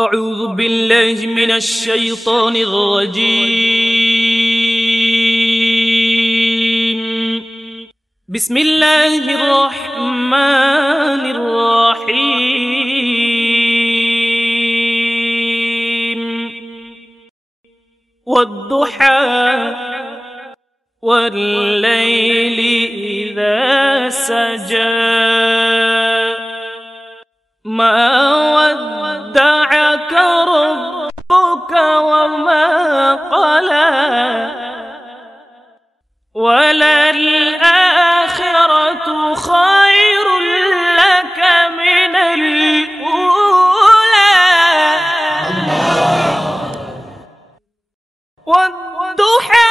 أعوذ بالله من الشيطان الرجيم. بسم الله الرحمن الرحيم. والضحى والليل إذا سجى ما ودعك ربك وما قلى وللآخرة خير لك من الأولى. والضحى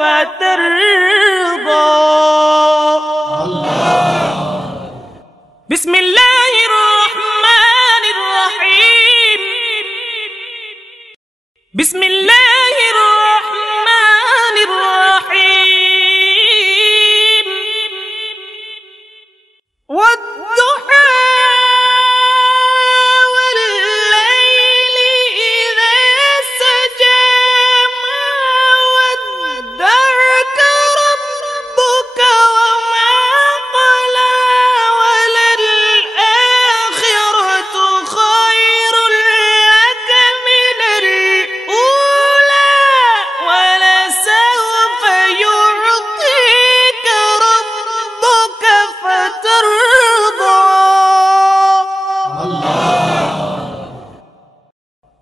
فترضى. بسم الله الرحمن الرحيم. بسم الله الرحمن الرحيم. والضحى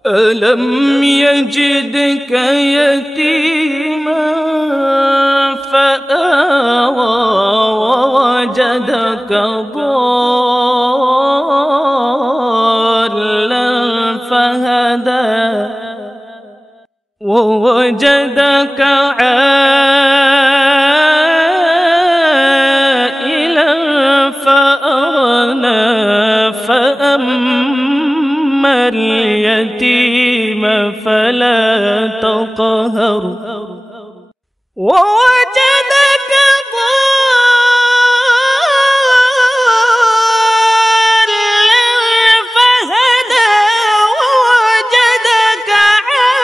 ألم يجدك يتيما فآوى ووجدك ضالا فهدى ووجدك عائلا فأغنى فأما اليتيم فلا تقهر ووجدك ضالا فهدى ووجدك عائلا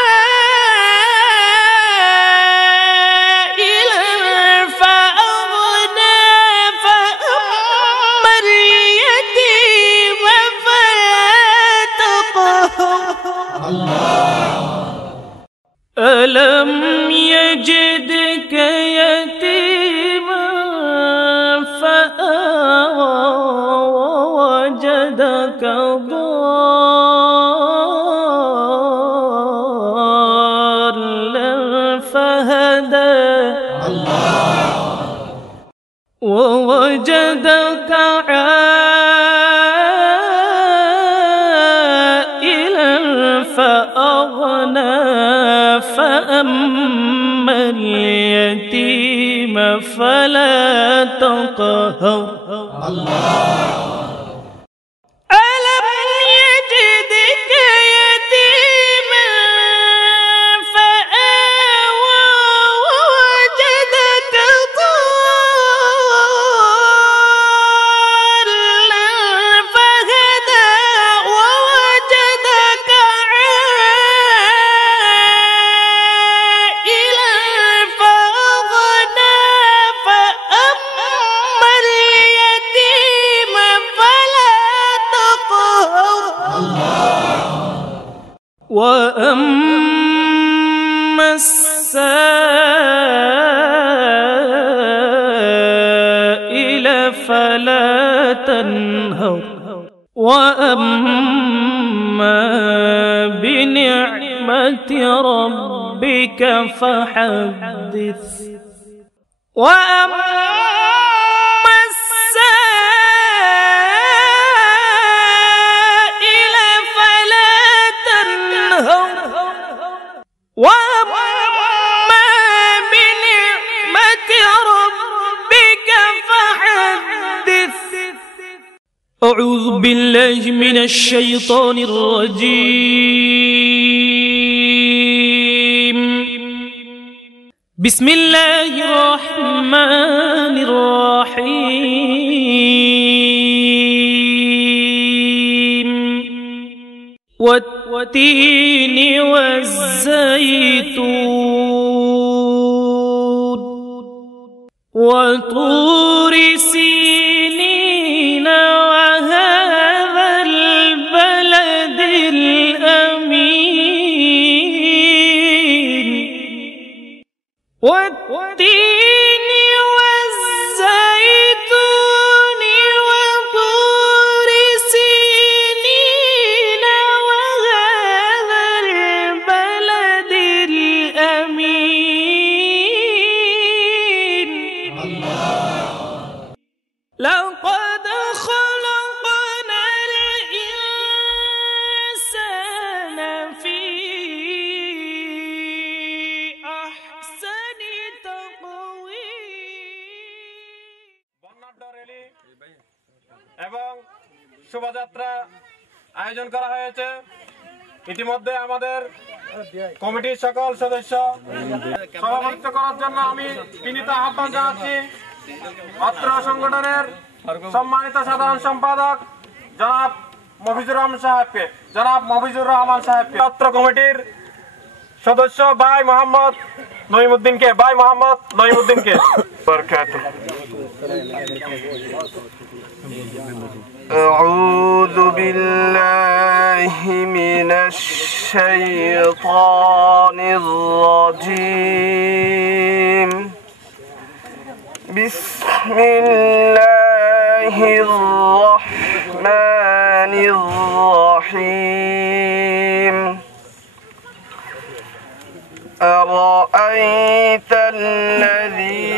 فأغنى فأما اليتيم فلا تقهر. ألم يجدك يتيما فآوى ووجدك ضالا فهدى ووجدك عائلا فأغنى فأما اليتيم فلا تقهر. ألم يجدك يتيما فآوى ووجدك ضالا فهدى ووجدك وأما السائل فلا تنهر وأما بنعمة ربك فحدث. وأما السائل فلا تنهر وأما أعوذ بالله من الشيطان الرجيم بسم الله الرحمن الرحيم والتين والزيتون وطور سينين وهذا البلد الأمين والتين والزيتون وطور سينين وهذا البلد الأمين لقد خلقنا الإنسان في أحسن تقويم এবং শোভাযাত্রা আয়োজন করা হয়েছে। ইতিমধ্যে আমাদের কমিটির সকল সদস্য সভাপতিত্ব করার জন্য আমি বিনীত আহ্বান জানাচ্ছি অত্র সংগঠনের সম্মানিত সাধারণ সম্পাদক জনাব মফিজুর রহমান সাহেবকে অত্র কমিটির সদস্য ভাই মোহাম্মদ নঈমুদ্দিনকে أعوذ بالله من الشيطان الرجيم بسم الله الرحمن الرحيم أرأيت الذي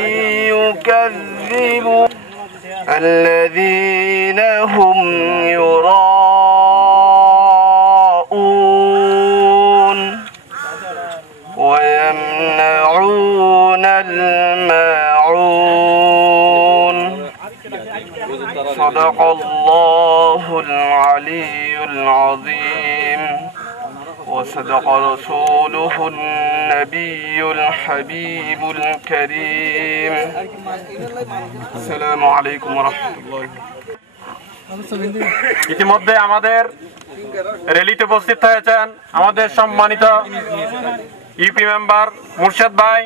يكذب الذين هم يراءون ويمنعون الماعون صدق الله العلي العظيم وصدق رسوله النبي الحبيب الكريم السلام عليكم ورحمة الله। ইতিমধ্যে আমাদের র্যালিতে উপস্থিত হয়েছেন আমাদের সম্মানিত ইউপি মেম্বার মুর্শেদ ভাই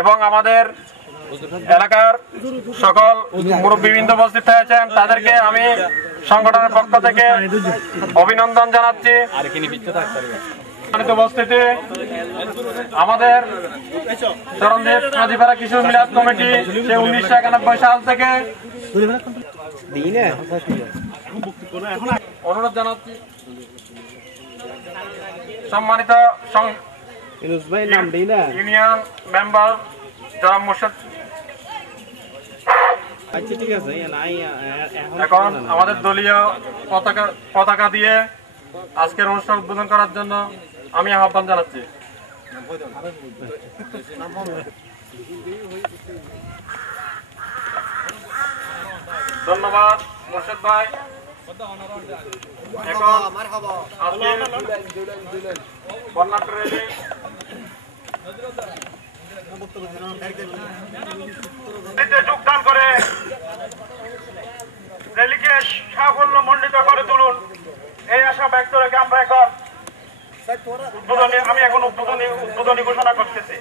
এবং আমাদের এলাকার সকল মুরব্বীবৃন্দ উপস্থিত হয়েছেন। তাদেরকে আমি সংগঠনের পক্ষ থেকে অভিনন্দন জানাচ্ছি। উপস্থিতি আমাদের চরণদেব কাজীপাড়া কিশোর মিলাদ কমিটি 1991 সাল থেকে অনুরোধ জানাচ্ছি সম্মানিত ইউনিয়ন মেম্বার জনাব মুর্শেদ। এখন আমাদের দলীয় পতাকা দিয়ে আজকের অনুষ্ঠান উদ্বোধন করার জন্য আমি আহ্বান জানাচ্ছি। ধন্যবাদ মুর্শেদ ভাই। এখন বর্ণাঢ্য র্যালি যোগদান করে র্যালিকে সাফল্য মণ্ডিত করে তুলুন, এই আশা ব্যক্ত রেখে আমরা এখন উদ্বোধনী ঘোষণা করতেছি।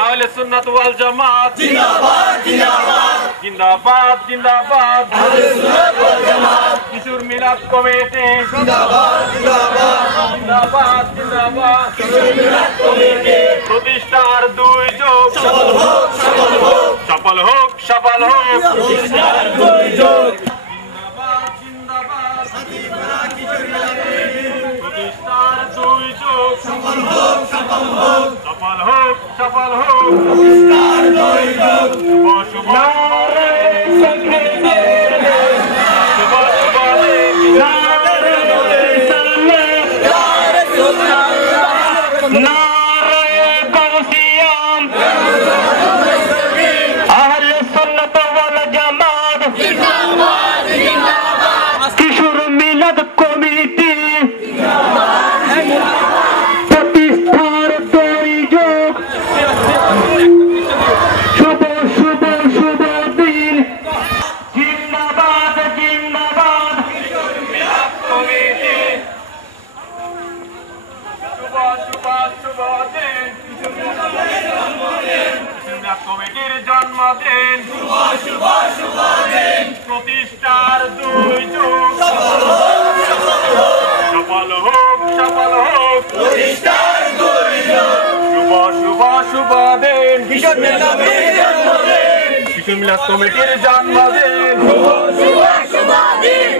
আহলে সুন্নাত ওয়াল জামাত জিন্দাবাদ জিন্দাবাদ জিন্দাবাদ আহলে সুন্নাত ওয়াল জামাত কিশোর মিলাদ কমিটি জিন্দাবাদ জিন্দাবাদ জিন্দাবাদ জিন্দাবাদ কিশোর মিলাদ কমিটি প্রতিষ্ঠার দুই যোগ সফল হোক সফল হোক সফল হোক সফল হোক প্রতিষ্ঠার দুই যোগ জিন্দাবাদ জিন্দাবাদ সাথীপাড়া কিশোর মিলাদ কমিটি প্রতিষ্ঠার দুই যোগ হোক, সফল হোক, সফল হোক, সফল হোক, সফল হোক, শুভ শুভ কমিটির জন্মদিন, প্রতিষ্ঠার 2 যুগ, সফল হোক, সফল হোক, প্রতিষ্ঠার 2 যুগ, শুভ শুভ শুভ দিন, কিশোর মিলাদ কমিটির জন্মদিন, শুভ শুভ দিন।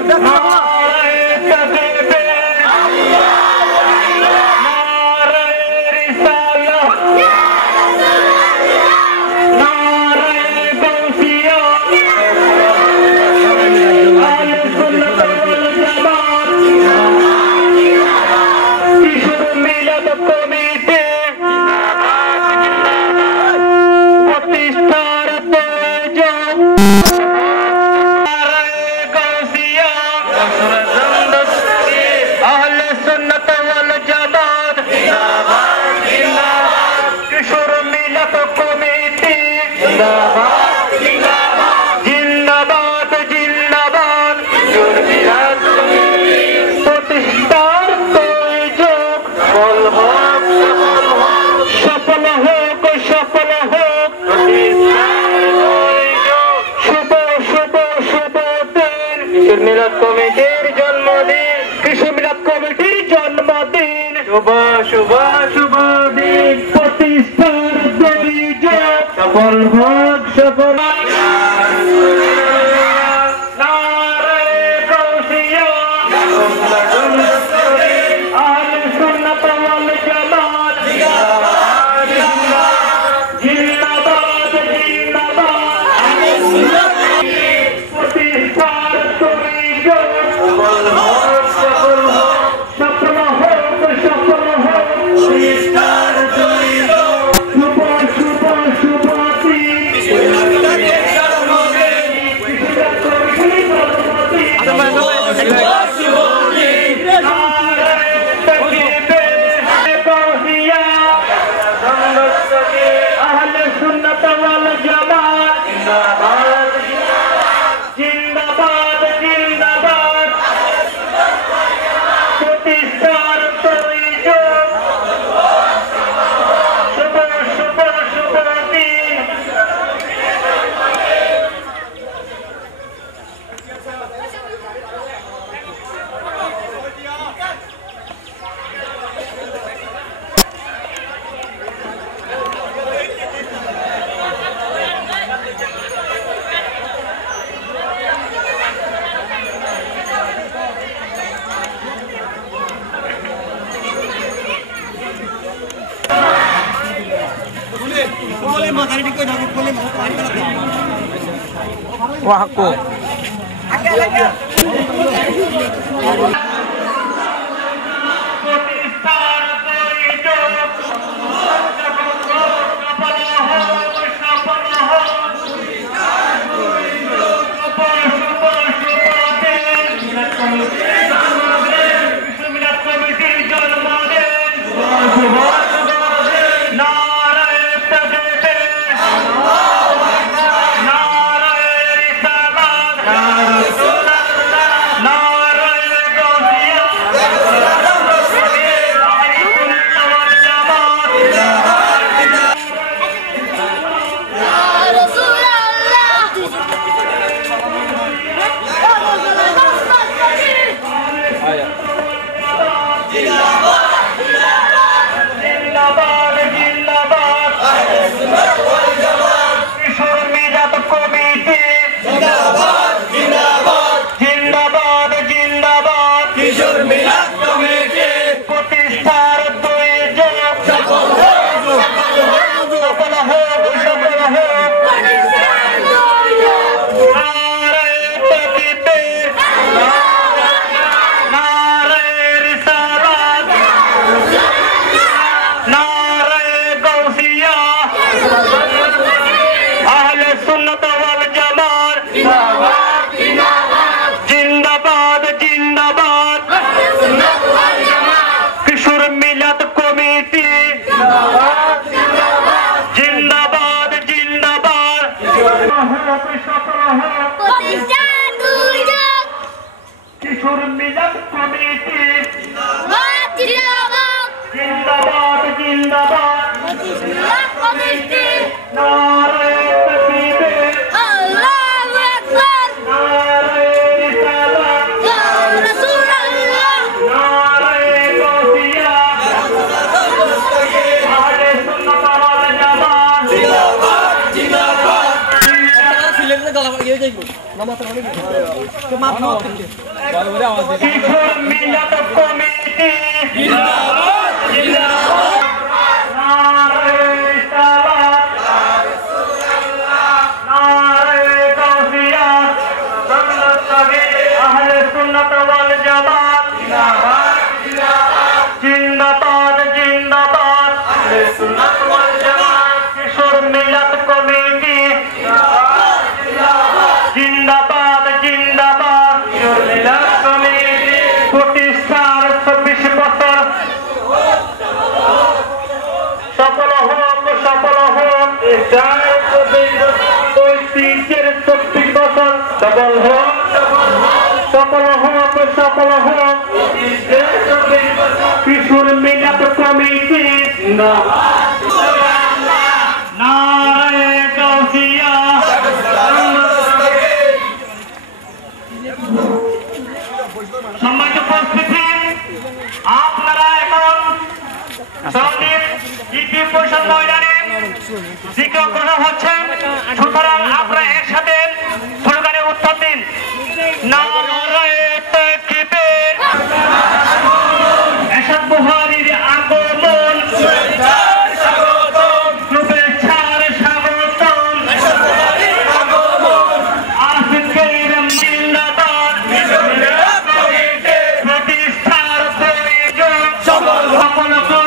মিলাদ কমিটির জন্মদিন, কিশোর মিলাদ কমিটির জন্মদিন, শুভ শুভ শুভ দিন, প্রতিষ্ঠার 2 যুগ, সফল হোক, সফল Wahku. কিশোর মিলাদ কমিটি প্রতিষ্ঠার 2 মিলাদ কমিটি জিন্দাবাদ জিন্দাবাদ নারে তাকবীর নারে রিসালাত নারে গাউসিয়া আহলে সুন্নাত ওয়াল জামাত কিশোর মিলাদ কমিটি জিন্দাবাদ জিন্দাবাদ নারে রিসালাত নারে গাউসিয়া আহলে সুন্নাত ওয়াল জামাত জিন্দাবাদ জিন্দাবাদ আহলে সুন্নাত ওয়াল জামাত কিশোর মিলাদ কমিটি জিন্দাবাদ জিন্দাবাদ কিশোর মিলাদ কমিটি প্রতিষ্ঠার 24 বছর সফল হোক ঐতিহ্যের 24 বছর সফল হোক কিশোর মিলাদ কমিটি নারে গাউসিয়া সম্মানিত উপস্থিতি আপনারা এখন সঙ্গীত গীতি পরিষদ ময়দানে জিকির গ্রহণ হচ্ছেন, সুতরাং আপনারা একসাথে স্লোগানে উত্তর দিন। নারে তাকবীর এরশাদ বুখারীর আগমন শুভেচ্ছার স্বাগতম আজকের জিন্দাবাদ প্রতিষ্ঠার প্রয়োজন সফল করুন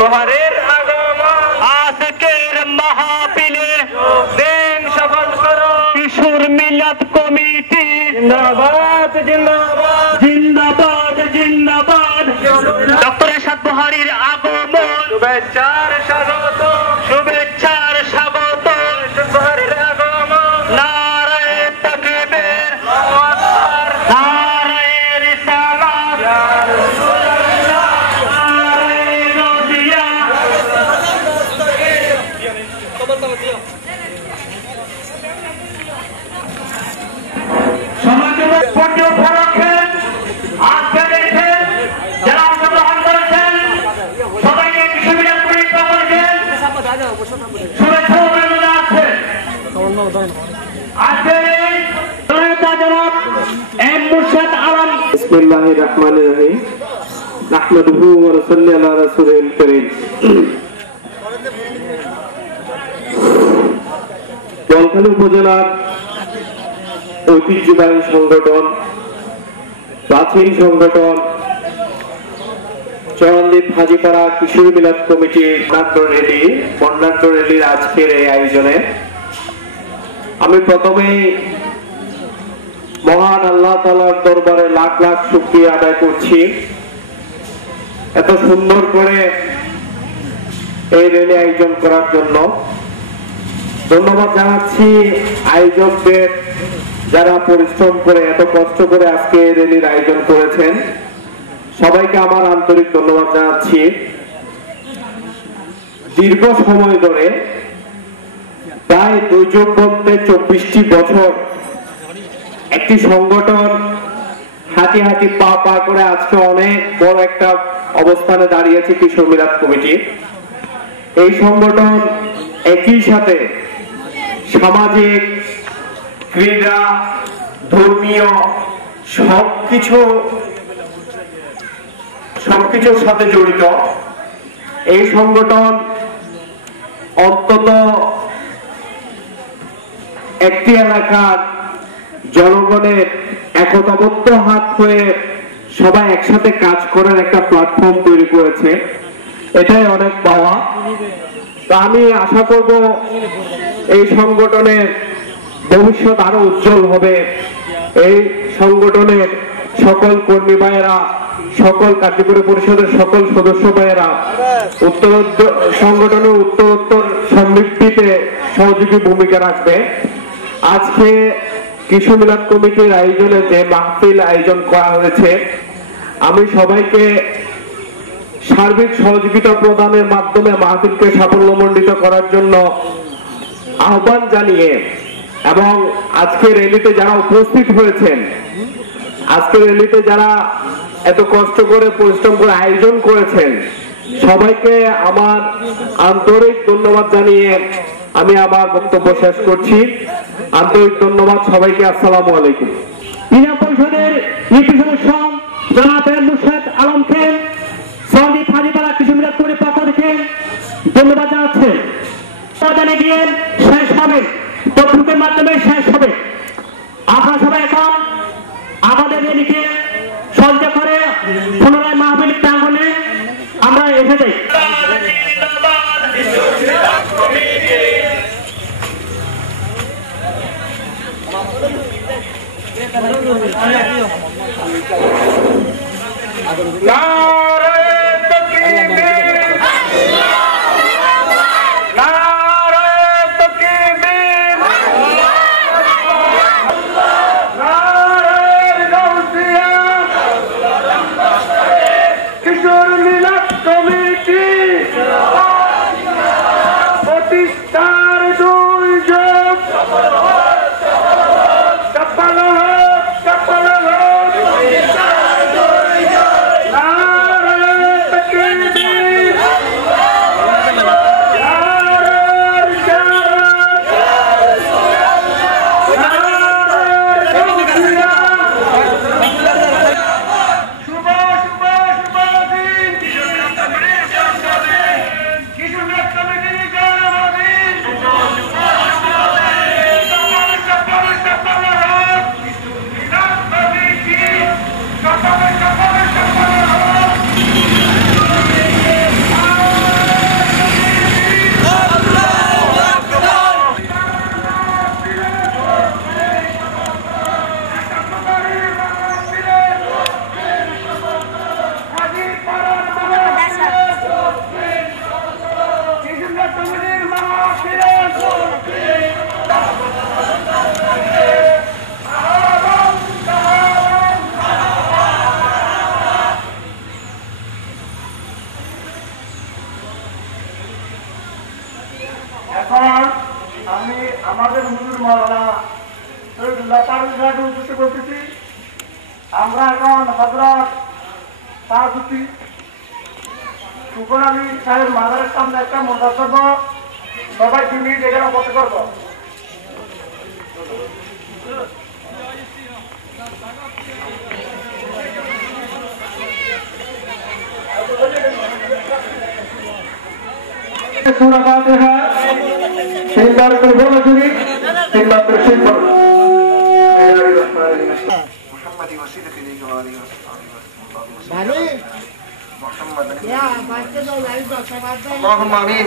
বহারের আগমন আজকের মাহফিলে দেন সফল করো কিশোর মিলাদ কমিটি জিন্দাবাদ জিন্দাবাদ জিন্দাবাদ জিন্দাবাদ ডক্টর এরশাদ বুখারীর আগমন শুভেচ্ছার স্বাগতম বুখারীর আগমন নারে তাকবীর নারে রিসালাত ইয়া রাসূলুল্লাহ নারে গাউসিয়া সমাজের পূর্ণ উপলক্ষে আজকে দেখে যারা অংশগ্রহণ করেছেন সবাইকে বিশ্ববিদ্যালয় পরীক্ষা করেছেন শুভেচ্ছা অভিনন্দন আছে। আজকে জনাব এম মুর্শিদ আলম বিসমিল্লাহির রহমানির রহিম নাহমাদুহু ওয়া নুসাল্লি আলা রাসূলিল কারীম। বলখালী উপজেলার ঐতিহ্যবাহী সংগঠন, প্রাচীন সংগঠন চরণদ্বীপ হাজীপাড়া কিশোর মিলাদ কমিটি বর্ণাঢ্য র্যালির আজকের এই আয়োজনে আমি প্রথমেই মহান আল্লাহ তাআলার দরবারে লাখ লাখ শুকরিয়া আদায় করছি এত সুন্দর করে এই র্যালি আয়োজন করার জন্য। ধন্যবাদ জানাচ্ছি আয়োজকদের, যারা পরিশ্রম করে এত কষ্ট করে আজকে এই র্যালির আয়োজন করেছেন, সবাইকে আমার আন্তরিক ধন্যবাদ জানাচ্ছি। দীর্ঘ সময় ধরে প্রায় 24টি বছর একটি সংগঠন হাঁটি হাঁটি পা পা করে আজকে অনেক বড় একটা অবস্থানে দাঁড়িয়েছে কিশোর মিলাদ কমিটি। এই সংগঠন একই সাথে সামাজিক, ক্রীড়া, ধর্মীয় সবকিছুর সাথে জড়িত। এই সংগঠন অন্তত একটি এলাকার জনগণের একতাবদ্ধ হাত হয়ে সবাই একসাথে কাজ করার একটা প্ল্যাটফর্ম তৈরি করেছে, এটাই অনেক পাওয়া। তা আমি আশা করব এই সংগঠনের ভবিষ্যৎ আরো উজ্জ্বল হবে। এই সংগঠনের সকল কর্মী ভাইয়েরা, সকল কার্যকরী পরিষদের সকল সদস্য ভাইয়েরা সংগঠনের উত্তরোত্তর সমৃদ্ধিতে সহযোগী ভূমিকা রাখবে। আজকে কিশোর মিলাদ কমিটির আয়োজনে যে মাহফিল আয়োজন করা হয়েছে, আমি সবাইকে সার্বিক সহযোগিতা প্রদানের মাধ্যমে মাহফিলকে সাফল্যমণ্ডিত করার জন্য আহ্বান জানিয়ে এবং আজকের র্যালিতে যারা উপস্থিত হয়েছেন, আজকের র্যালিতে যারা এত কষ্ট করে পরিশ্রম করে আয়োজন করেছেন, সবাইকে আমার আন্তরিক ধন্যবাদ জানিয়ে আমি আমার বক্তব্য শেষ করছি। আন্তরিক ধন্যবাদ সবাইকে। আসসালামু আলাইকুম। ইউনিয়ন পরিষদের নীতি সদস্য জনাব মুর্শেদ আলমকে সৌদি ফাজিপাড়া কৃষি মিলাদ কমিটির পক্ষ থেকে ধন্যবাদ জানাচ্ছেন। প্রদানে গিয়ে শেষ হবে, তথ্যের মাধ্যমে শেষ হবে। আপনারা সবাই এখন আমাদের র্যালিকে সজ্জা করে পুনরায় মাহফিল প্রাঙ্গণে আমরা এসে যাই। কিশোর মিলাদ কমিটি প্রতিষ্ঠার দুর্যোগ সফল হোক, সফল হোক। নারায়ে তাকবীর, নারায়ে রিসালাত, নারায়ে তাওহীদ। শুভ শুভ শুভ দিন কিশোর মিলাদ কমিটির জন্মদিন, কিশোর মিলাদ কমিটির জন্মদিন। সফল সফল হোক কিশোর মিলাদ কমিটি, সফল সফল সফল হোক। এখন আমি আমাদের হুজুর মাওলানা শহীদুল্লাহ পারভেজ সাহেবের উদ্দেশ্য করতেছি। আমরা এখন হযরত তাজউদ্দিন শুকর আলী সাহেব মাজারের সামনে একটা মোনাজাত করব। সবাই 2 মিনিট এখানে অপেক্ষা করব। সূরা ফাতিহা 3 বার করে বলা শুনি, 3 বার করে শিখ পড়ো। محمد وسيلة إليك وآله وصحبه وسلم. محمد اللهم آمين.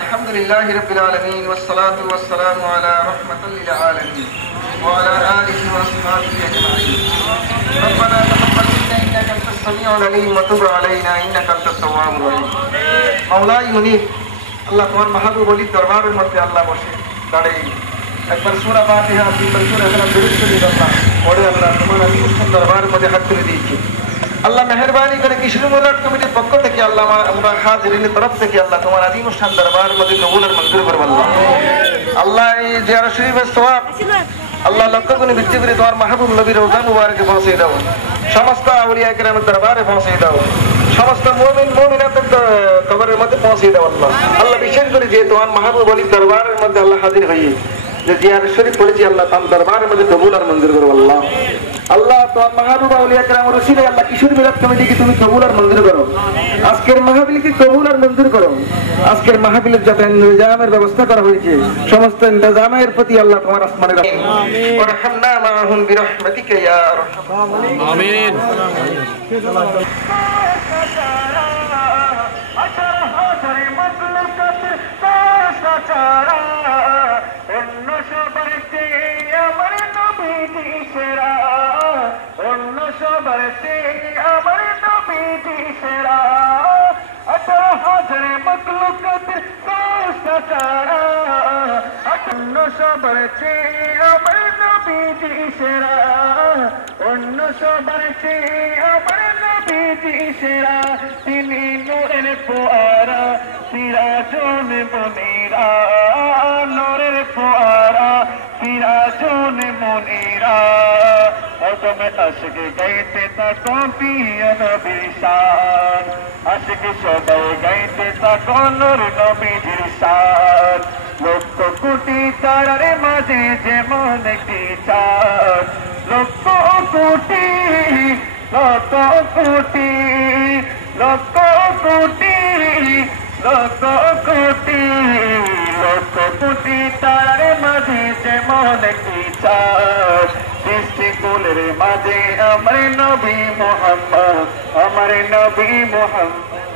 الحمد لله رب العالمين والصلاة والسلام على رحمة للعالمين وعلى آله وأصحابه أجمعين. ربنا تقبل منا إنك أنت السميع العليم وتب علينا إنك أنت التواب الرحيم. مولاي منيب আল্লাহ তোমার মাহবুব ওলির দরবারের মধ্যে আল্লাহ বসে দাঁড়িয়ে একবার সূরা ফাতিহা, দুইবার সূরা ইখলাস দরুদ শরীফ আল্লাহ পড়ে আল্লাহ তোমার আল্লাহ দরবারের মধ্যে হাত তুলে দিয়েছি। আল্লাহ মেহেরবানি করে কিশোর মিলাদ কমিটির পক্ষ থেকে আল্লাহ আমরা হাজিরিনের তরফ থেকে আল্লাহ তোমার আদিম শান দরবার মধ্যে কবুল আর মঞ্জুর করবে আল্লাহ। আল্লাহ এই জিয়ারত শরীফের সওয়াব আল্লাহ লক্ষ গুণে বৃদ্ধি করে তোমার মাহবুব নবীর রওজা মুবারকে পৌঁছে দাও, সমস্ত আউলিয়া কিরামের দরবারে পৌঁছে দাও, সমস্ত মুমিন মুমিনাতের কবরের মধ্যে পৌঁছে দাও আল্লাহ। আল্লাহ বিশেষ করে যে তোমার মাহবুব ওলির দরবারের মধ্যে আল্লাহ হাজির হয়ে যে জিয়ারত শরীফ পড়েছি আল্লাহ তার দরবারের মধ্যে কবুল আর মঞ্জুর করো আল্লাহ। আল্লাহ তোমার মাহবুব আউলিয়া কিরামের রসিলে আল্লাহ কিশোর মিলাদ কমিটিকে তুমি কবুল আর মঞ্জুর করো, আজকের মাহফিলকে কবুল আর মঞ্জুর করো। আজকের মাহফিলের যত ইন্তজামের ব্যবস্থা করা হয়েছে সমস্ত ইন্তজামের প্রতি আল্লাহ তোমার আসমানের ওয়ারহামনা মাহুম বিরহমাতিকা ইয়া আরহাম আমিন। তিনি নূরের ফোয়ারা সিরাজুল মুনীরা, নূরের ফোয়ারা সিরাজুল মুনীরা। তুমি আশিক গাইতে থাকো প্রিয় নবীর শান, আশিক সবাই গাইতে থাকো নূর নবীর শান। লক্ষ কোটি তারার মাঝে যেমন একটি চাঁদ, লক্ষ কোটি লক্ষ কোটি লক্ষ কোটি লক্ষ কোটি লক্ষ কোটি তারার মাঝে যেমন একটি চাঁদ। সৃষ্টিকুলের মাঝে আমার নবী মুহাম্মদ, আমার নবী মুহাম্মদ,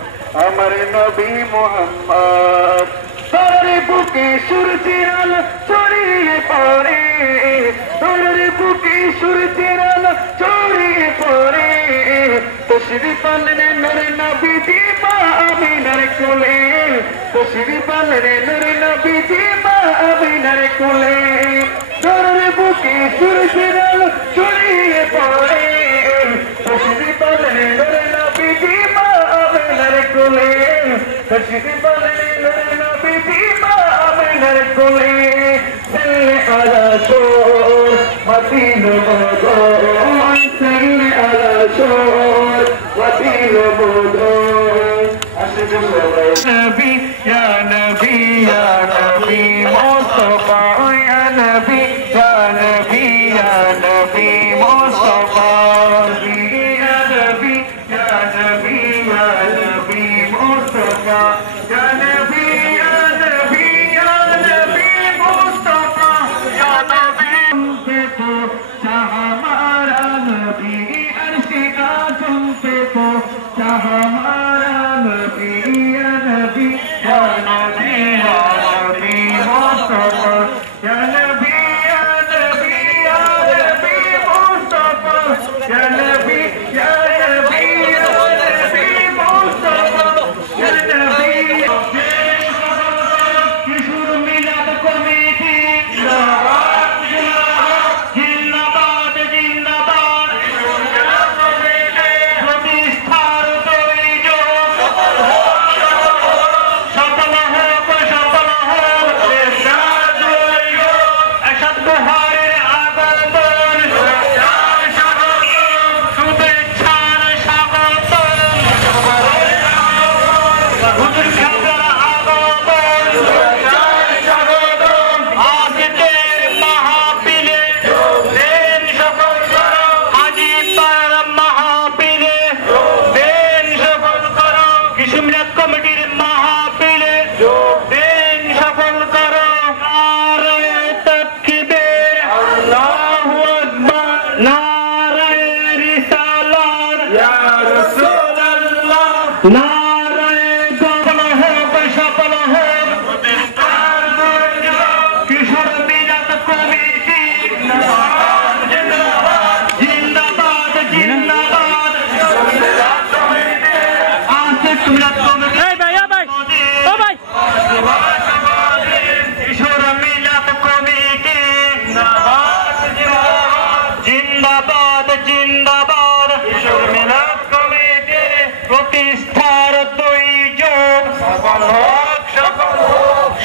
আমার নবী মুহাম্মদ। তার বুকে সূর্যের আলো ছড়িয়ে পড়ে, তার বুকে সূর্যের আলো ছড়িয়ে পড়ে। তশরিফ আনলেন নূর নবীজি মা আমিনার কোলে, তশরিফ আনলেন নূর নবীজি মা আমিনার কোলে। তার বুকে সূর্যের আলো ছড়িয়ে পড়ে, তশরিফ আনলেন নূর নবীজি মা আমিনার কোলে, তশরিফ আনলেন নূর নবীজি মা আমিনার কোলে। সাল্লি আলা সূর মদিন মদন, সাল্লি আলা সূর মদিন মদন। আশিক নবী ইয়া নবী ইয়া নবী মুস্তাফা, ইয়া নবী ইয়া নবী ইয়া নবী মুস্তাফা, ইয়া নবী ইয়া নবী ইয়া নবী মুস্তাফা, ইয়া নবী ইয়া নবী ইয়া নবী মুস্তাফা, ইয়া নবী কে তো চাহ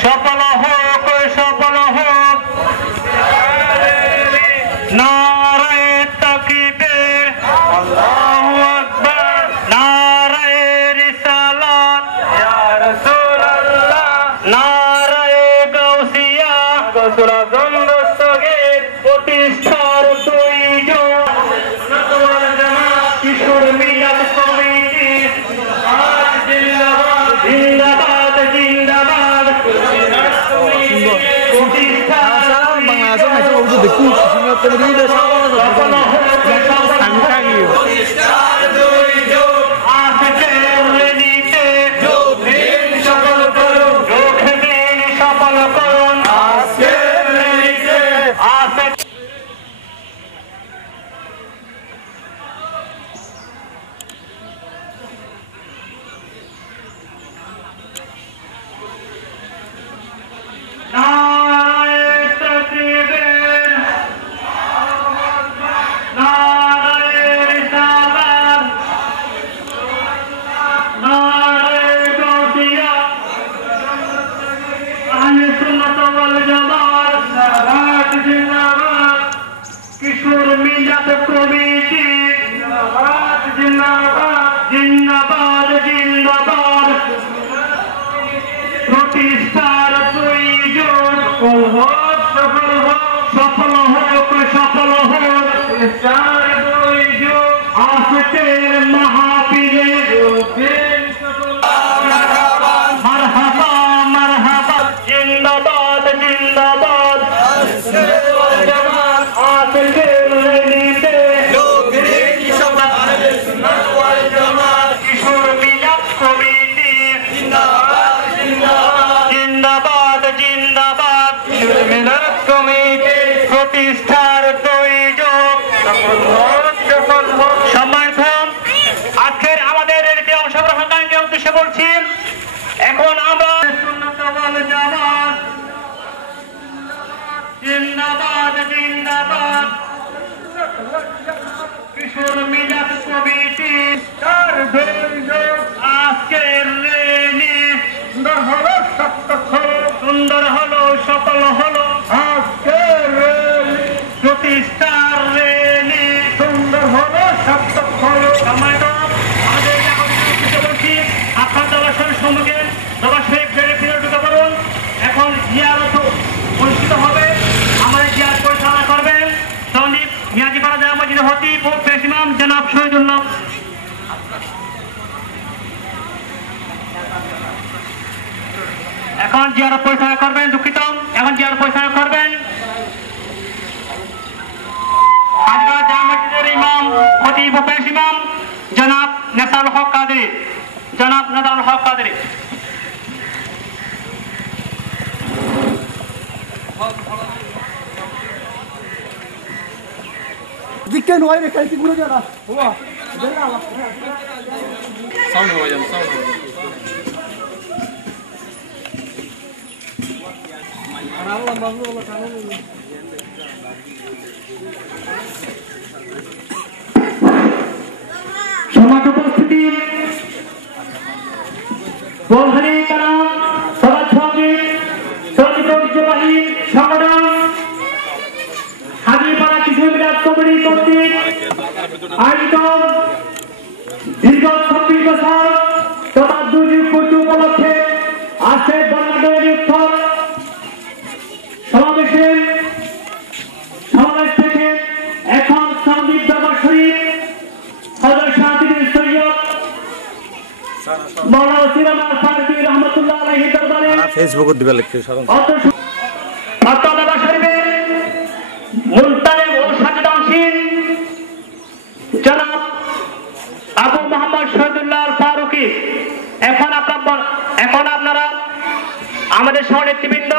সফল হোক নারায়ে তাকবীর আল্লাহু আকবার নারায়ে রিসালাত ইয়া রাসূলুল্লাহ নারায়ে গাউসিয়া গৌসুল আযম দস্তগীর প্রতিষ্ঠার প্রয়োজন সুন্নাত ওয়াল জামাত কিশোর মিলাদ কমিটি জিন্দাবাদ জিন্দাবাদ জিন্দাবাদ কিশোর মিলাদ কমিটি জিন্দাবাদ জিন্দাবাদ জিন্দাবাদ জিন্দাবাদ প্রতিষ্ঠার প্রয়োজন সফল হোক প্রতিষ্ঠার প্রয়োজন আজকের মাহফিলে মারহাবা মারহাবা জিন্দাবাদ জিন্দাবাদ কিশোর মিলাদ কমিটি জিন্দাবাদ জিন্দাবাদ কিশোর মিলাদ কমিটি প্রতিষ্ঠার প্রয়োজন সম্মানিত আজকের আমাদের এটি অংশগ্রহণকারীকে উদ্দেশ্যে বলছি এখন আমরা সুন্নাত ওয়াল জামাত জিন্দাবাদ জিন্দাবাদ কিশোর মিলাদ কমিটি আজকের রেলি সুন্দর হলো সফল হলো আজকের রেলি প্রতিষ্ঠার রেলি সুন্দর হলো সফল হলো সময় তো আমাদের বলছি আপনার জলাশয়ের সম্মুখে জলাশয় বেড়ে ফিরে ঢুকে পড়ুন এখন জিয়ারত অনুষ্ঠিত হবে আমাদের জিয়ারত পরিচালনা করবেন সন্দীপ মিয়াজিপাড়া জামা মসজিদের খতিব ও পেশ ইমাম জনাব শহীদুল্লাহ এখন জিয়ারত পরিচালনা করবেন দুঃখিত এখন জিয়ারত পরিচালনা করবেন আজকাল জামা মসজিদের ইমাম খতিব ও পেশ ইমাম জনাব নেসারুল হক কাদরি জনাব নেসারুল হক কাদরি Dikken var det kalite guru jana. Huwa. Sound हो जाए sound हो Allah mazlum Allah kanunu. সমাজ উপস্থিতি বলহারি কালাম সমাজ সঙ্গীত সঙ্গীত ঐতিহ্যবাহী সংগঠন হাজিপাড়া কিশোর মিলাদ কমিটি কর্তৃক আয়োজিত দীর্ঘ 26 বছর তথা দুর্যোগ পূর্তি উপলক্ষে আজকের বর্ণাঢ্য উৎসব সমাবেশ থেকে এখন সন্দীপ দরবার শরীফ হযরত শাহীদ সৈয়দ মাওলানা সিরাজ ফারুকী রহমাতুল্লাহ আলাইহি দরবারে ফেসবুকে দিবা লিখতে সাধারণ দরবার শরীফের মুলতাজিম ও সাজদানশীল জনাব আবু মোহাম্মদ শহীদুল্লাহ ফারুকী এখন আপনারা আমাদের সহনেতৃবৃন্দ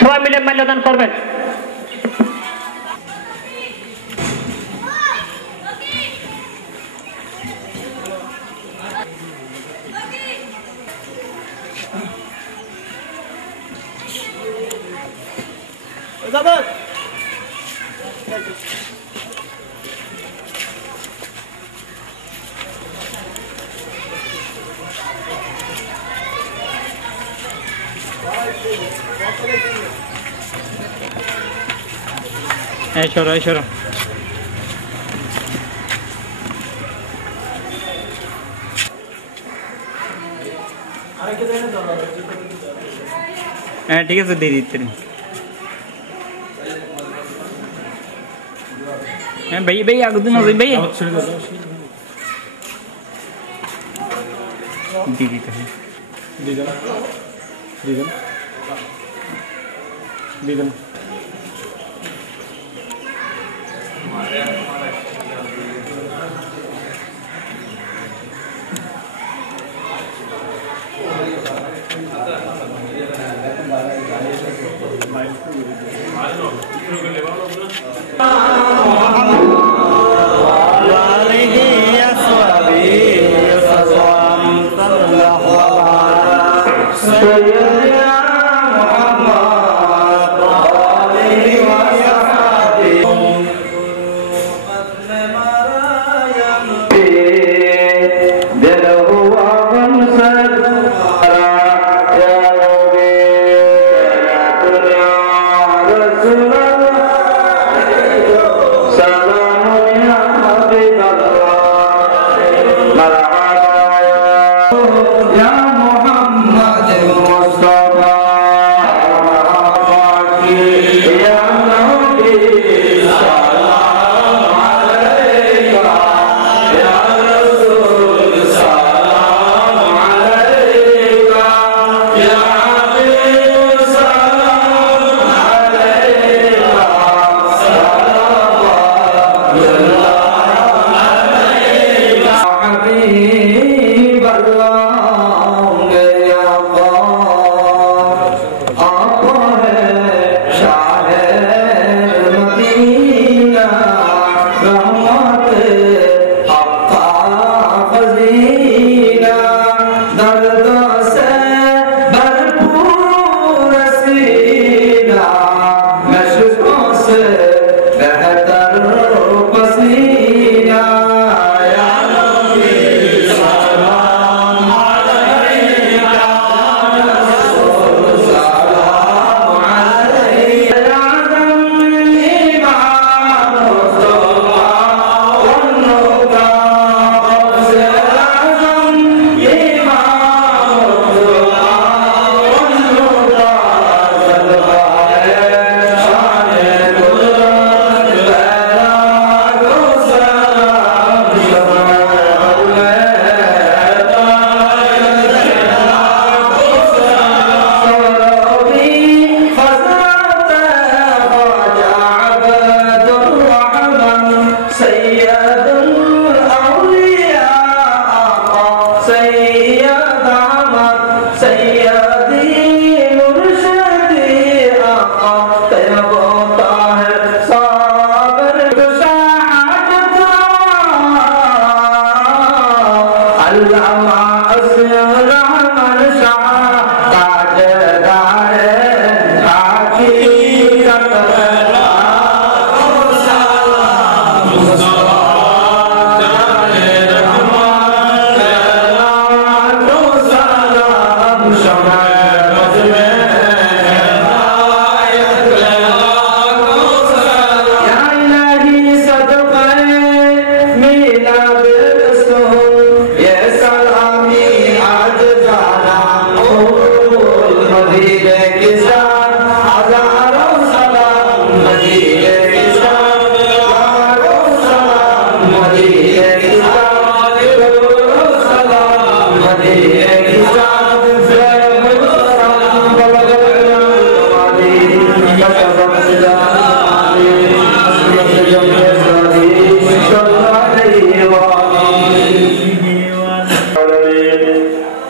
সবাই মিলে মাল্যদান করবেন। এই সরো হ্যাঁ ঠিক আছে দিয়ে দিতে হ্যাঁ ভাই আগে দিন ভাই দিয়ে দিতে দিবেন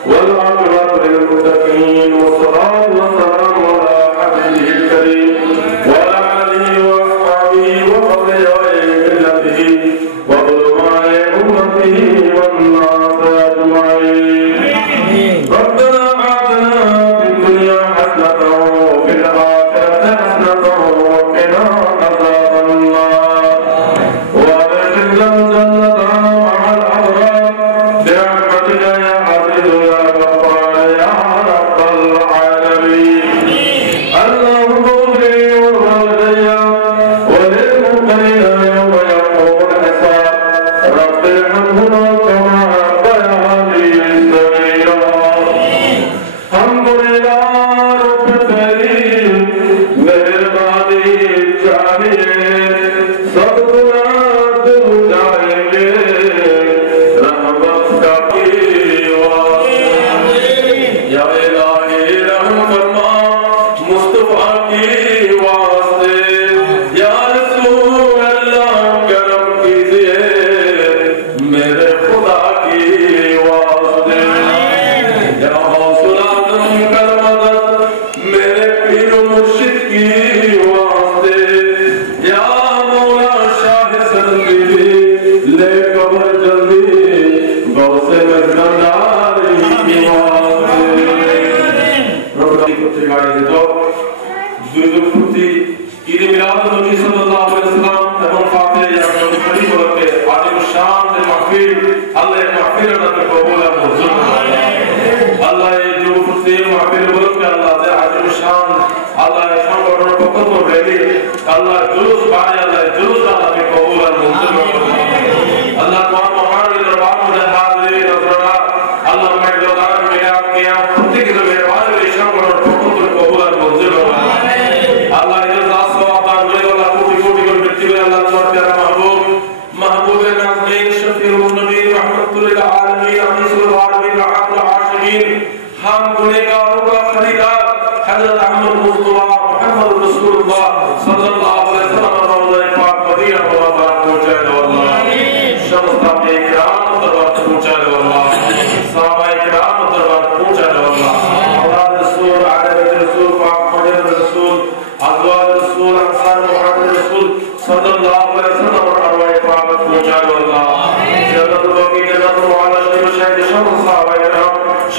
والعاقبة للمتقين والصلاة والسلام على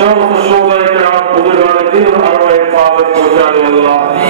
شرط الشهداء الكرام وبرهان الدين والأرواح الطاقة وجعل الله